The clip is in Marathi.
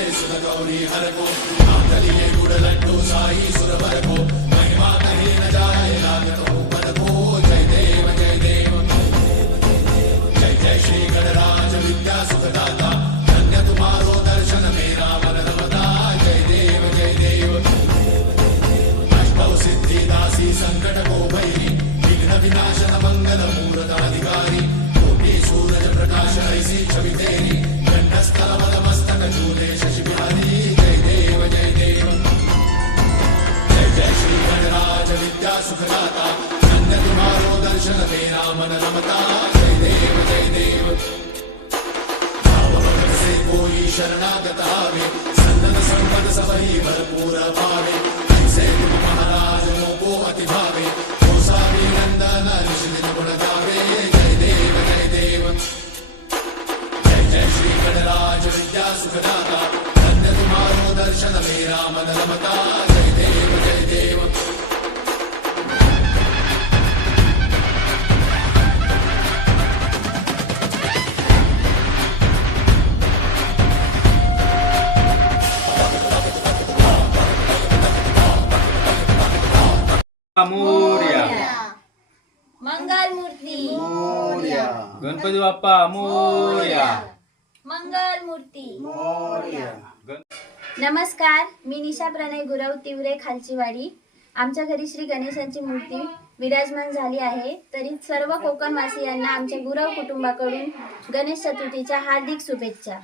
Hare Krishna Gauri Hare Krishna Natalie Guralak जनते रामन नमता जय देव जय देव भगत से कोई शरणागत आवे संतन संपन सबही भरपूर पावे से तुम महाराज मोको अति भावे हो सारी नंदन ऋषि दिन गुण गावे जय देव जय देव जय जय श्री गणराज विद्या सुखदाता धन्य तुम्हारो दर्शन मेरा मन रमता मोर्या मंगल मूर्ती मोर्या गणपती बाप्पा मोर्या मंगल मूर्ती मोर्या नमस्कार मी निशा प्रणय गुरव तिवरे खालचीवाडी. आमच्या घरी श्री गणेशांची मूर्ती विराजमान झाली आहे. तरी सर्व कोकणवासियांना आमच्या गुरव कुटुंबाकडून गणेश चतुर्थीच्या हार्दिक शुभेच्छा.